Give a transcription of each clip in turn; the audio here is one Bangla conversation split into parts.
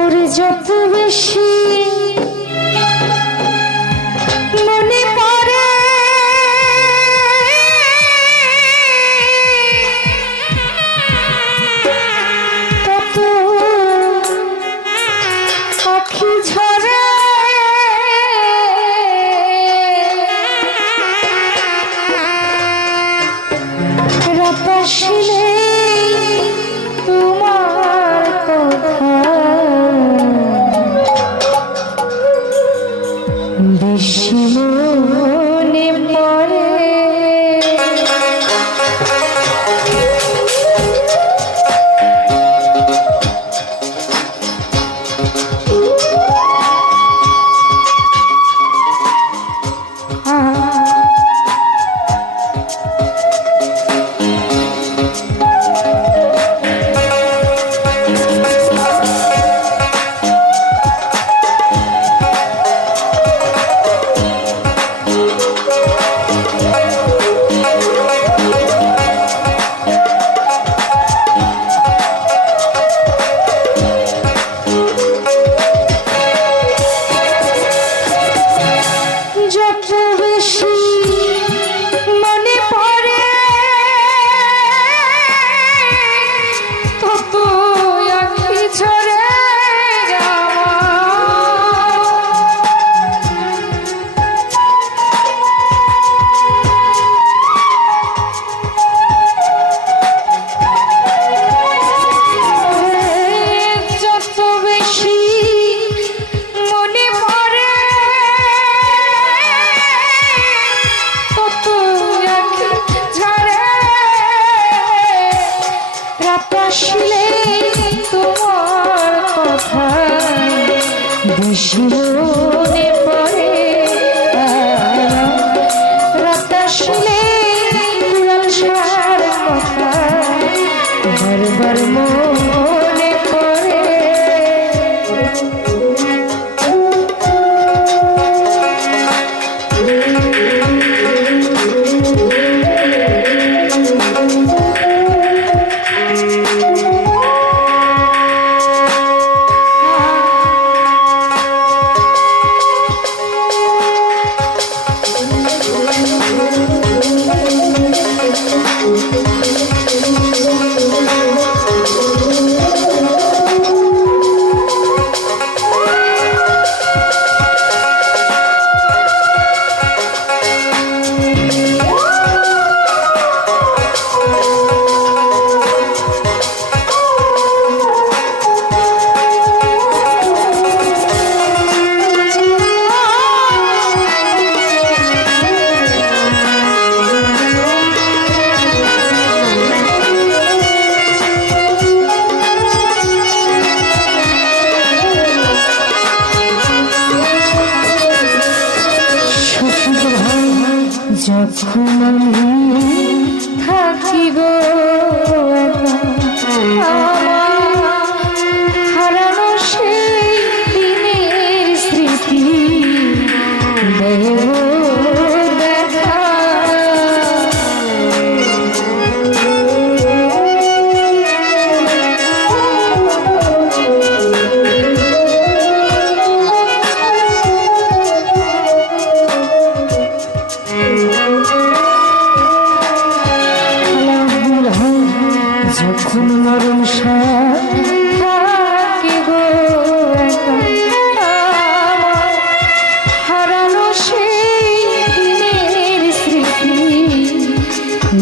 ওরে যত বেশি।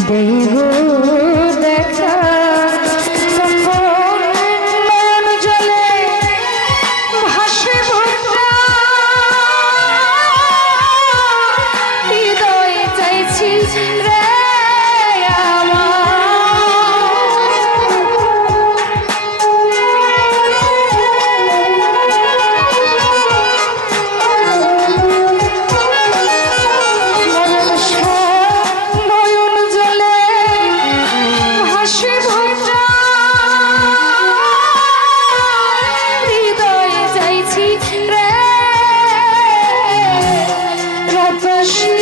দেব Shh.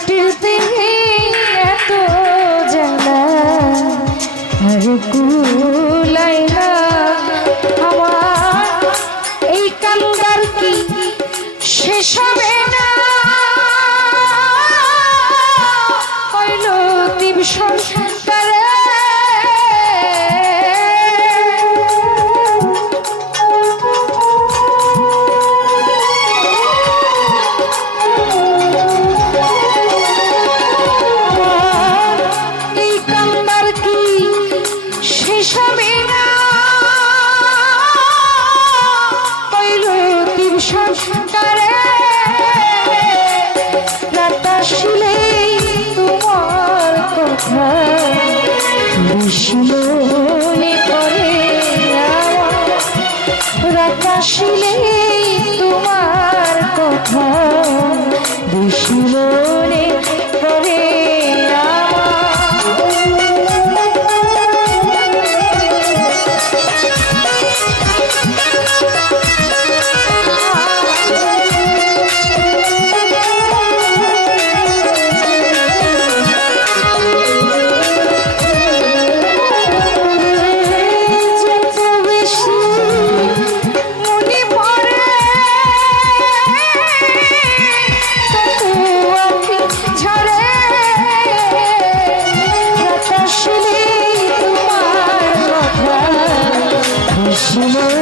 কাটিতে এত জ্বালা আর কুলাই না আমার এই কালুদার কি শেষ হবে না? কইল দিবস রাত আসিলে তোমার কথা বেশি Mon âme.